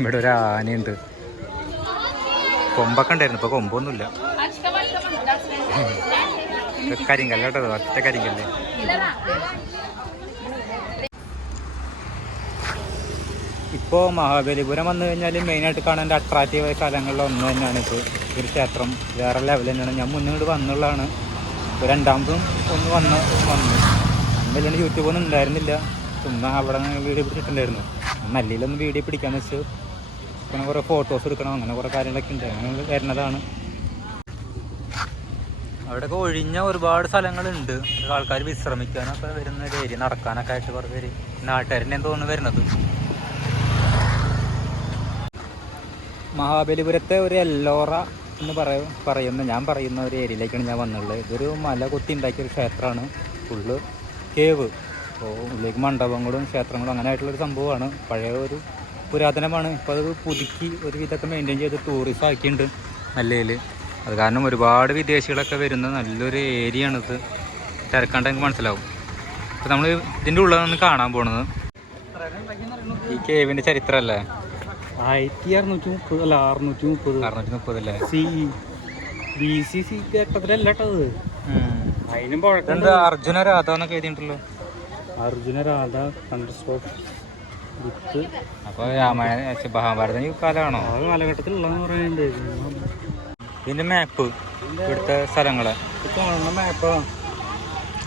ഇവിടെ ഒരു ആനയുണ്ട്. കൊമ്പൊക്കെ ഉണ്ടായിരുന്നു, ഇപ്പൊ കൊമ്പൊന്നുമില്ല. കരിങ്കല്ല് കേട്ടോ, ഒറ്റ കരിങ്കല്ല്. ഇപ്പോൾ മഹാബലിപുരം വന്നു കഴിഞ്ഞാൽ മെയിനായിട്ട് കാണാൻ അട്രാക്റ്റീവായ സ്ഥലങ്ങളിൽ ഒന്ന് തന്നെയാണ് ഇപ്പോൾ ഒരു ക്ഷേത്രം. വേറെ ലെവൽ തന്നെയാണ്. ഞാൻ മുന്നോട്ട് വന്നുള്ളതാണ്. ഇപ്പോൾ രണ്ടാമതും ഒന്ന് വന്നു അന്നല്ലാണ്ട് യൂട്യൂബൊന്നും ഉണ്ടായിരുന്നില്ല. ചുമ്മാ അവിടെ വീഡിയോ പിടിച്ചിട്ടുണ്ടായിരുന്നു. നല്ലതിലൊന്ന് വീഡിയോ പിടിക്കാമെന്ന് വെച്ച് പിന്നെ കുറേ ഫോട്ടോസ് എടുക്കണം, അങ്ങനെ കുറേ കാര്യങ്ങളൊക്കെ ഉണ്ട്. അങ്ങനെ വരുന്നതാണ്. അവിടെയൊക്കെ ഒഴിഞ്ഞ ഒരുപാട് സ്ഥലങ്ങളുണ്ട്. ആൾക്കാർ വിശ്രമിക്കാനൊക്കെ വരുന്ന ഒരു ഏരിയ, നടക്കാനൊക്കെ ആയിട്ട് കുറേ പേര് നാട്ടുകാരനെ തോന്നുന്നു വരുന്നത്. മഹാബലിപുരത്തെ ഒരു എല്ലോറ എന്ന് ഞാൻ പറയുന്ന ഒരു ഏരിയയിലേക്കാണ് ഞാൻ വന്നുള്ളത്. ഇതൊരു മല കൊത്തി ഉണ്ടാക്കിയൊരു ക്ഷേത്രമാണ്. Full cave. അപ്പോൾ ഉള്ളിലേക്ക് മണ്ഡപങ്ങളും ക്ഷേത്രങ്ങളും അങ്ങനെ ആയിട്ടുള്ളൊരു സംഭവമാണ്. പഴയ ഒരു പുരാതനമാണ്. ഇപ്പോൾ അത് പുതുക്കി ഒരു വിധമൊക്കെ മെയിൻറ്റെയിൻ ചെയ്ത് ടൂറിസം ആക്കിയിട്ടുണ്ട് നല്ലതിൽ. അത് കാരണം ഒരുപാട് വിദേശികളൊക്കെ വരുന്ന നല്ലൊരു ഏരിയ ആണിത്. തിരക്കാണ്ട് എനിക്ക് മനസ്സിലാവും. അപ്പോൾ നമ്മൾ ഇതിൻ്റെ ഉള്ളിലാണ് കാണാൻ പോണത്. ഈ കേവിൻ്റെ ചരിത്രമല്ലേ 1630 അല്ല 630 അല്ലേ? BC ഘട്ടത്തിലല്ല കേട്ടത്. അതിനും എന്താ അർജുന രാധ എന്നൊക്കെ എഴുതിയിട്ടുണ്ടല്ലോ. അർജുന രാധ കണ്ടസ്റ്റോപ്പ് വിത്ത്. അപ്പോൾ രാമായണ മഹാഭാരത കാലമാണോ? ആ കാലഘട്ടത്തിലുള്ളതെന്ന് പറയുന്നുണ്ട്. ഇതിൻ്റെ മാപ്പ് ഇവിടുത്തെ സ്ഥലങ്ങളെ മാപ്പാ.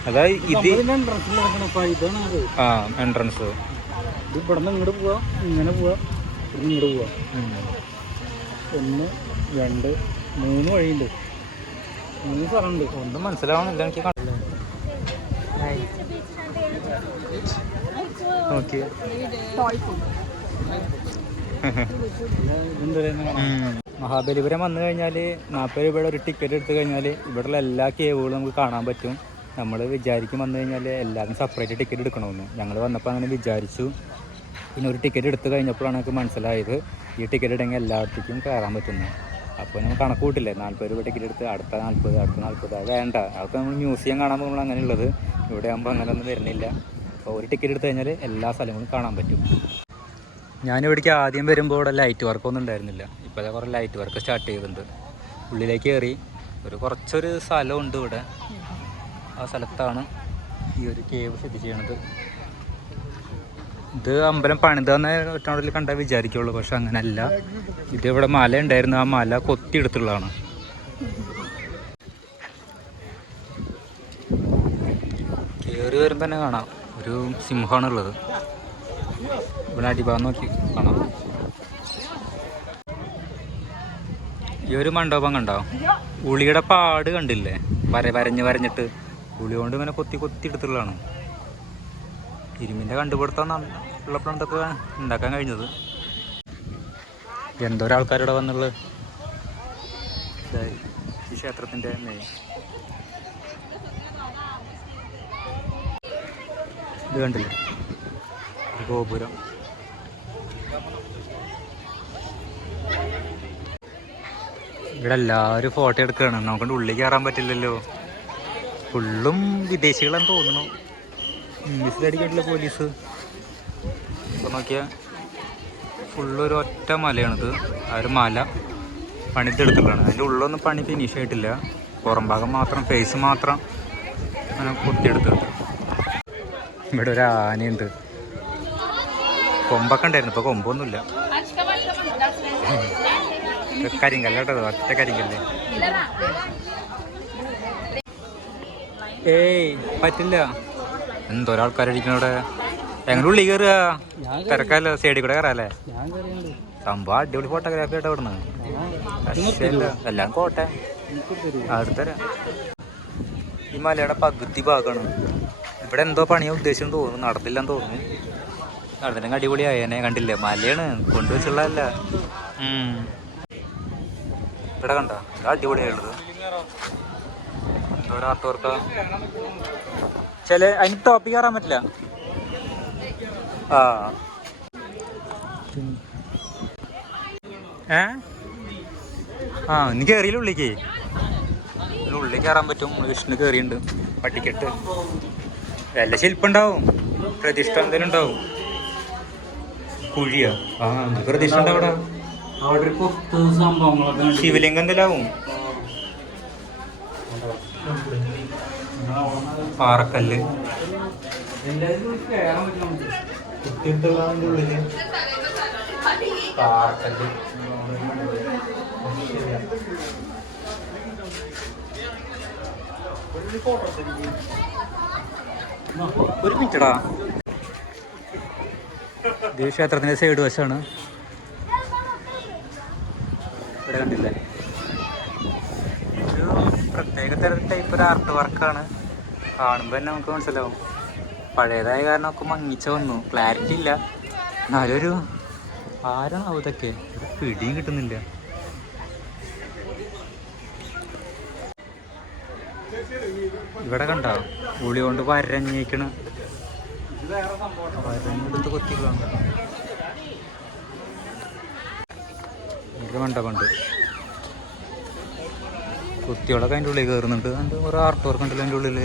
അതായത് ഇത് ഇതാണ് എൻട്രൻസ്. ഇത് ഇവിടെ നിന്ന് ഇങ്ങോട്ട് പോവാം, ഇങ്ങനെ പോവാം, ഇങ്ങോട്ട് പോവാം. 1 2 3 വഴിയുണ്ട്. 3 സ്ഥലമുണ്ട്. ഒന്നും മനസ്സിലാവണില്ല എനിക്ക്. ഓക്കെ, മഹാബലിപുരം വന്നു കഴിഞ്ഞാൽ 40 രൂപയുടെ ഒരു ടിക്കറ്റ് എടുത്തു കഴിഞ്ഞാൽ ഇവിടെയുള്ള എല്ലാ കേവുകളും നമുക്ക് കാണാൻ പറ്റും. നമ്മൾ വിചാരിക്കും വന്നു കഴിഞ്ഞാൽ എല്ലാവരും സെപ്പറേറ്റ് ടിക്കറ്റ് എടുക്കണമെന്ന്. ഞങ്ങൾ വന്നപ്പോൾ അങ്ങനെ വിചാരിച്ചു. പിന്നെ ഒരു ടിക്കറ്റ് എടുത്തു കഴിഞ്ഞപ്പോഴാണ് എനിക്ക് മനസ്സിലായത് ഈ ടിക്കറ്റ് ഇട്ടെങ്കിൽ എല്ലായിടത്തേക്കും കയറാൻ പറ്റുന്നത്. അപ്പോൾ നമ്മൾ കണക്ക് കൂട്ടില്ലേ, 40 രൂപ ടിക്കറ്റ് എടുത്ത് അടുത്ത 40 വേണ്ട. അതൊക്കെ നമ്മൾ മ്യൂസിയം കാണാൻ പോകുമ്പോൾ അങ്ങനെയുള്ളത്. ഇവിടെ ആകുമ്പോൾ അങ്ങനെയൊന്നും വരുന്നില്ല. അപ്പോൾ ഒരു ടിക്കറ്റ് എടുത്തു കഴിഞ്ഞാൽ എല്ലാ സ്ഥലങ്ങളും കാണാൻ പറ്റും. ഞാനിവിടേക്ക് ആദ്യം വരുമ്പോൾ ഇവിടെ ലൈറ്റ് വർക്കൊന്നും ഉണ്ടായിരുന്നില്ല. ഇപ്പോൾ അതേ കുറേ ലൈറ്റ് വർക്ക് സ്റ്റാർട്ട് ചെയ്തിട്ടുണ്ട്. ഉള്ളിലേക്ക് കയറി കുറച്ചൊരു സ്ഥലമുണ്ട് ഇവിടെ. ആ സ്ഥലത്താണ് ഈ ഒരു കേവ് സ്ഥിതി ചെയ്യണത്. ഇത് അമ്പലം പണിതെന്ന് ഒറ്റ കണ്ടാൽ വിചാരിക്കുള്ളൂ, പക്ഷെ അങ്ങനെയല്ല. ഇതിവിടെ മല ഉണ്ടായിരുന്നു, ആ മല കൊത്തിയെടുത്തുള്ളതാണ്. കയറി വരുമ്പോൾ തന്നെ കാണാം ഒരു സിംഹമാണുള്ളത്. ഇവിടെ അടിഭാഗം നോക്കി കാണാം. ഈ ഒരു മണ്ഡപം കണ്ടോ? ഉളിയുടെ പാട് കണ്ടില്ലേ? വരഞ്ഞിട്ട് ഉളി കൊണ്ട് ഇങ്ങനെ കൊത്തി എടുത്തുള്ളതാണ്. ഇരുമ്പിൻ്റെ കണ്ടുപിടുത്തം ഉള്ളപ്പോഴാണ് ഇതൊക്കെ ഉണ്ടാക്കാൻ കഴിഞ്ഞത്. എന്തോരാൾക്കാരിവിടെ വന്നുള്ളത്. ഈ ക്ഷേത്രത്തിൻ്റെ മെയിൻ ഇത് കണ്ടില്ലേ, ഒരു ഗോപുരം. ഇവിടെ എല്ലാവരും ഫോട്ടോ എടുക്കുകയാണ്. നമുക്കൊണ്ട് ഉള്ളിൽ കയറാൻ പറ്റില്ലല്ലോ. ഫുള്ളും വിദേശികളെന്ന് തോന്നുന്നു. ഇംഗ്ലീഷിലടിക്കാട്ടില്ല പോലീസ്. ഇപ്പോൾ നോക്കിയാൽ ഫുള്ളൊരു ഒറ്റ മലയാണിത്. ആ ഒരു മല പണിതെടുത്തിട്ടുള്ളതാണ്. അതിൻ്റെ ഉള്ളൊന്നും പണി ഫിനിഷ് ആയിട്ടില്ല. പുറം ഭാഗം മാത്രം, ഫേസ് മാത്രം അങ്ങനെ കൊത്തിയെടുത്തിട്ടുണ്ട്. ഇവിടെ ഒരു ആനയുണ്ട്. കൊമ്പൊക്കെ ഉണ്ടായിരുന്നു, ഇപ്പോൾ കൊമ്പൊന്നുമില്ല. കരിങ്കല്ല് കേട്ടോ, ഒറ്റ കരിങ്കല്ല്. ഏയ് പറ്റില്ല. എന്തോരാൾക്കാരിക്കണം ഇവിടെ. എങ്ങനെ ഉള്ളിൽ കയറുക? തിരക്കല്ലോ, സൈഡിൽ കൂടെ കയറാല്ലേ? സംഭവം അടിപൊളി ഫോട്ടോഗ്രാഫി ആയിട്ട് ഇവിടുന്ന്. എല്ലാം കോട്ടെ അടുത്തരാ. ഈ മലയുടെ പകുതി ഭാഗമാണ്. ഇവിടെ എന്തോ പണിയാൻ ഉദ്ദേശിച്ചെന്ന് തോന്നുന്നു, നടന്നില്ലെന്ന് തോന്നുന്നു. നടന്നില്ലെങ്കിൽ അടിപൊളിയായേനെ. കണ്ടില്ലേ, മലയാണ്, കൊണ്ടുവച്ചുള്ളതല്ല. ഇവിടെ കണ്ട അടിപൊളിയായുള്ളത്. എന്തോ ആർട്ട് വർക്കാ. അതിന് ടോപ്പിൽ കയറാൻ പറ്റില്ല. നീ കയറിയില്ല ഉള്ളിലേക്ക്? ഉള്ളിൽ കയറാൻ പറ്റും. വിഷ്ണു കയറിയുണ്ട്. പട്ടിക്കെട്ട് വല്ല ശില്പുണ്ടാവും, പ്രതിഷ്ഠ എന്തെങ്കിലും ഉണ്ടാവും. കുഴിയാ. ആ പ്രതീക്ഷ ഉണ്ട് അവിടെ. അവിടെ ഒരു കൊത്ത് സംഭവങ്ങളൊക്കെ ഉണ്ട്. ശിവലിംഗം എന്തെല്ലാവും പാറക്കല്ല് കുത്തിയിട്ടുള്ളതിൻ്റെ ഉള്ളില് പാറക്കല്ല്. ഒരു മിനിറ്റടാ. ദേവക്ഷേത്രത്തിൻ്റെ സൈഡ് വശമാണ്. ഇവിടെ കണ്ടില്ലേ, ഒരു പ്രത്യേക തരം ടൈപ്പ് ഒരു ആർട്ട് വർക്കാണ്. കാണുമ്പോൾ തന്നെ നമുക്ക് മനസ്സിലാവും. പഴയതായ കാരണം ഒക്കെ മങ്ങിച്ച വന്നു, ക്ലാരിറ്റി ഇല്ല. എന്നാലൊരു ആരാണാവും ഇതൊക്കെ, ഒരു പിടിയും കിട്ടുന്നില്ല. ഇവിടെ കണ്ടോ ഉളി കൊണ്ട് വരഞ്ഞേക്കണ്, വരഞ്ഞെടുത്ത് കൊത്തികളാണ്. ഒരു മണ്ഡപമുണ്ട്, കുത്തികളൊക്കെ അതിൻ്റെ ഉള്ളിൽ കയറുന്നുണ്ട്. അതിൻ്റെ കുറേ ആർട്ട് വർക്ക് ഉണ്ടല്ലോ അതിൻ്റെ ഉള്ളിൽ.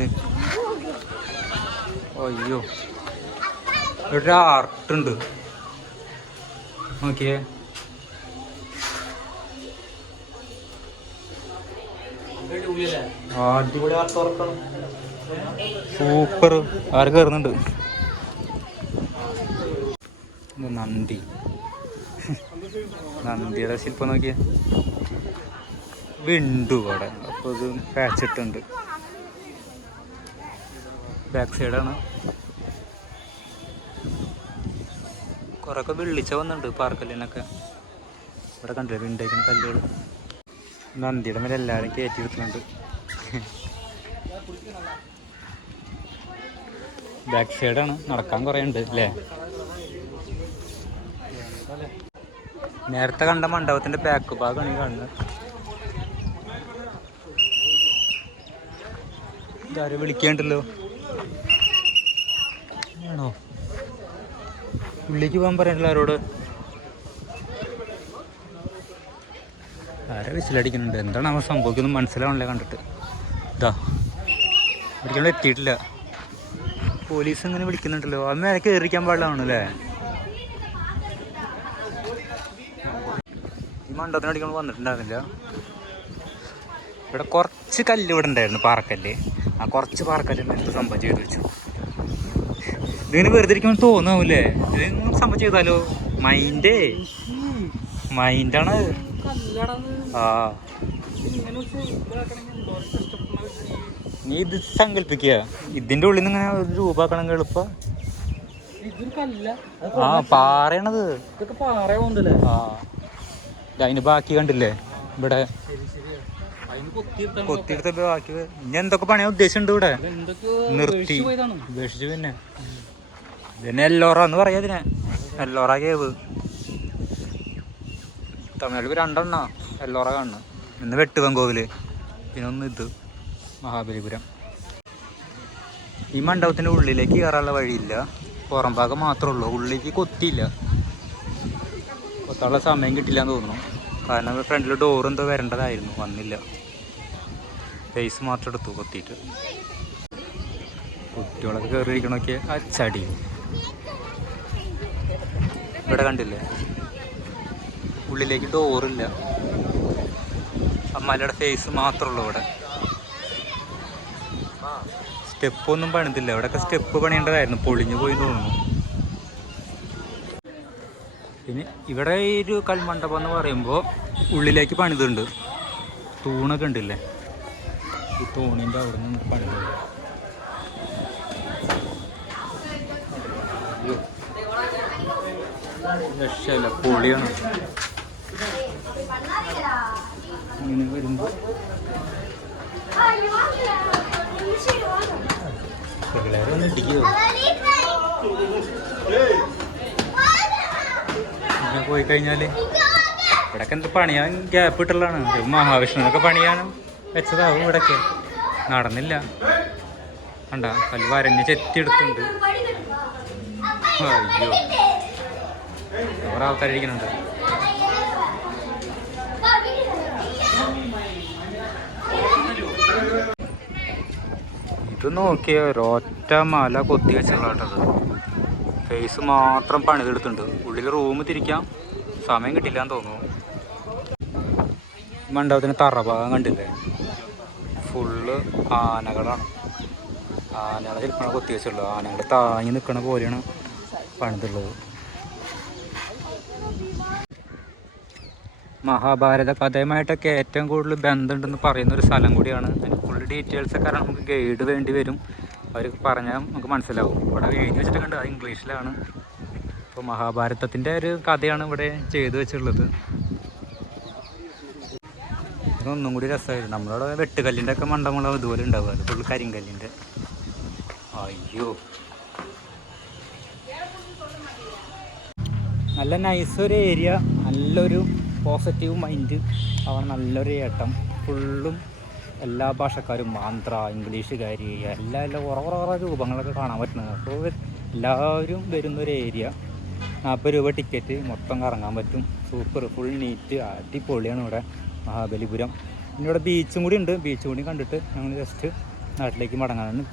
അയ്യോ, ഒരു ആർട്ടുണ്ട് നോക്കിയേ. അടിപൊളി ആർട്ട് വർക്കാണ്, സൂപ്പർ. ആര് കയറുന്നുണ്ട്. നന്ദി, നന്ദിയുടെ ശില്പം നോക്കിയേ. വിണ്ടു അവിടെ, അപ്പോൾ ഇത് പാച്ചിട്ടുണ്ട്. ബാക്ക് സൈഡാണ്. കുറേയൊക്കെ വെള്ളിച്ച വന്നിട്ടുണ്ട് പാർക്കല്ലിനൊക്കെ. ഇവിടെ കണ്ടില്ലേ വിണ്ടേക്കുന്ന കല്ലുകൾ. നന്ദിയുടെ മേലെ എല്ലാവരും കയറ്റി വെക്കുന്നുണ്ട്. ബാക്ക് സൈഡാണ്, നടക്കാൻ കുറേ ഉണ്ട് അല്ലേ. നേരത്തെ കണ്ട മണ്ഡപത്തിൻ്റെ ബാക്ക് ഭാഗമാണ് ഈ കാണുന്നത്. ഇതാരും വിളിക്കേണ്ടല്ലോ. ആണോ, ഉള്ളിലേക്ക് പോകാൻ പറയണ്ടല്ലോ ആരോട്. ആരെ വിസിലടിക്കുന്നുണ്ട്, എന്താണ് അവൻ സംഭവിക്കുന്നത് മനസ്സിലാവണല്ലേ കണ്ടിട്ട്. ഇതാ ഒരിക്കലും എത്തിയിട്ടില്ല. പോലീസ് ഇങ്ങനെ വിളിക്കുന്നുണ്ടല്ലോ. അത് മേലെ കയറിക്കാൻ പാടില്ലാണല്ലേ. ഈ മണ്ഡപത്തിനടിക്കുമ്പോൾ വന്നിട്ടുണ്ടായിരുന്നില്ല. ഇവിടെ കുറച്ച് കല്ല് ഇവിടെ ഉണ്ടായിരുന്നു, പാറക്കല്ല്. ആ കുറച്ച് പാറക്കല്ല് എന്ത് സംഭവം ചെയ്ത് വെച്ചു. ഇതിങ്ങനെ വെറുതെ ഇരിക്കുമ്പോൾ തോന്നാവൂലേ, ഇതൊന്നും സംഭവം ചെയ്താലോ. മൈൻഡാണ്. ആ നീ ഇത് സങ്കല്പിക്കുക, ഇതിൻ്റെ ഉള്ളിൽ നിന്ന് ഇങ്ങനെ ഒരു രൂപമാക്കണമെങ്കിൽ എളുപ്പം. ആ പാറയാണത്. ആ അതിന് ബാക്കി കണ്ടില്ലേ ഇവിടെ കൊത്തിയെടുത്ത ബാക്കി. ഇനി എന്തൊക്കെ പണിയാൻ ഉദ്ദേശിച്ചിട്ടുണ്ട് ഇവിടെ. നിർത്തി ഉപേക്ഷിച്ചു. പിന്നെ എല്ലോറ എന്ന് പറയാ ഇതിനെ, എല്ലോറ കേവ്. തമിഴ്നാട്ടിൽ രണ്ടെണ്ണ എല്ലോറ കാണുന്നത്. ഇന്ന് വെട്ടുവൻകോവില്, പിന്നെ ഒന്ന് ഇത് മഹാബലിപുരം. ഈ മണ്ഡപത്തിൻ്റെ ഉള്ളിലേക്ക് കയറാനുള്ള വഴിയില്ല, പുറം ഭാഗം മാത്രമേ ഉള്ളൂ. ഉള്ളിലേക്ക് കൊത്തിയില്ല, കൊത്താനുള്ള സമയം കിട്ടില്ല എന്ന് തോന്നുന്നു. കാരണം ഫ്രണ്ടിൽ ഡോർ എന്തോ വരേണ്ടതായിരുന്നു, വന്നില്ല. ഫേസ് മാത്രം എടുത്തു കൊത്തിയിട്ട്. കുട്ടികളൊക്കെ കയറിയിരിക്കണമൊക്കെ അച്ചടി. ഇവിടെ കണ്ടില്ലേ, ഉള്ളിലേക്ക് ഡോറില്ല, അമ്മാലിയുടെ ഫേസ് മാത്രമേ ഉള്ളൂ ഇവിടെ. സ്റ്റെപ്പൊന്നും പണിതില്ല. ഇവിടെയൊക്കെ സ്റ്റെപ്പ് പണിയേണ്ടതായിരുന്നു, പൊളിഞ്ഞു പോയി തോന്നുന്നു. പിന്നെ ഇവിടെ ഈ ഒരു കൽമണ്ഡപം എന്ന് പറയുമ്പോൾ ഉള്ളിലേക്ക് പണിതുണ്ട്. തൂണൊക്കെ ഉണ്ടല്ലേ, ഈ തൂണിൻ്റെ അവിടെ നിന്ന് പണിതുണ്ട്. രക്ഷയില്ല, പൊളിയാണ്. ഇങ്ങനെ വരുമ്പോൾ പിള്ളേർ വന്ന് ഇടിക്കുമോ. പിന്നെ പോയി കഴിഞ്ഞാൽ ഇവിടെയൊക്കെ എന്ത് പണിയാൻ ഗ്യാപ്പ് ഇട്ടുള്ളതാണ്. മഹാവിഷ്ണുവിനൊക്കെ പണിയാനും വെച്ചതാവും. ഇവിടെയൊക്കെ നടന്നില്ല. കണ്ട കല്ല് വരഞ്ഞ് ചെത്തിയെടുത്തുണ്ട്. അയ്യോ, കുറേ ആൾക്കാരിരിക്കുന്നുണ്ട്. ഇത് നോക്കിയ ഒരൊറ്റ മല കൊത്തി വെച്ചുള്ളട്ടത്. ഫേസ് മാത്രം പണിതെടുത്തിട്ടുണ്ട്. ഉള്ളിൽ റൂം തിരിക്കാം, സമയം കിട്ടില്ല എന്ന് തോന്നുന്നു. മണ്ഡപത്തിന് തറഭാഗം കണ്ടില്ലേ, ഫുള്ള് ആനകളാണ്. ആനകളെ ചിലപ്പോൾ കൊത്തി വെച്ചുള്ളൂ. ആനകൾ താങ്ങി നിൽക്കണ പോലെയാണ് പണിതുള്ളത്. മഹാഭാരത കഥയുമായിട്ടൊക്കെ ഏറ്റവും കൂടുതൽ ബന്ധമുണ്ടെന്ന് പറയുന്നൊരു സ്ഥലം കൂടിയാണ്. അതിന് ഫുൾ ഡീറ്റെയിൽസൊക്കെ കാരണം നമുക്ക് ഗൈഡ് വേണ്ടി വരും. അവർ പറഞ്ഞാൽ നമുക്ക് മനസ്സിലാവും. ഇവിടെ എഴുതി വെച്ചിട്ടൊക്കെ ഉണ്ട്, അത് ഇംഗ്ലീഷിലാണ്. അപ്പോൾ മഹാഭാരതത്തിൻ്റെ ഒരു കഥയാണ് ഇവിടെ ചെയ്തു വെച്ചിട്ടുള്ളത്. ഇതൊന്നും കൂടി രസമായിരുന്നു. നമ്മളിവിടെ വെട്ടുകല്ലിൻ്റെ ഒക്കെ മണ്ഡപങ്ങളോ ഇതുപോലെ ഉണ്ടാവുക, അത് ഫുൾ കരിങ്കല്ലിൻ്റെ. അയ്യോ, നല്ല നൈസൊരു ഏരിയ, നല്ലൊരു പോസിറ്റീവ് മൈൻഡ് അവിടെ, നല്ലൊരു ഏട്ടം. ഫുള്ളും എല്ലാ ഭാഷക്കാരും, ആന്ധ്ര, ഇംഗ്ലീഷുകാർ, എല്ലാ കുറേ രൂപങ്ങളൊക്കെ കാണാൻ പറ്റുന്നത്. അപ്പോൾ എല്ലാവരും വരുന്നൊരു ഏരിയ. 40 രൂപ ടിക്കറ്റ്, മൊത്തം കറങ്ങാൻ പറ്റും. സൂപ്പർ, ഫുൾ നീറ്റ്, അടിപൊളിയാണ് ഇവിടെ മഹാബലിപുരം. പിന്നെ ഇവിടെ ബീച്ചും കൂടി ഉണ്ട്. ബീച്ചും കൂടി കണ്ടിട്ട് ഞങ്ങൾ ജസ്റ്റ് നാട്ടിലേക്ക് മടങ്ങാനാണ്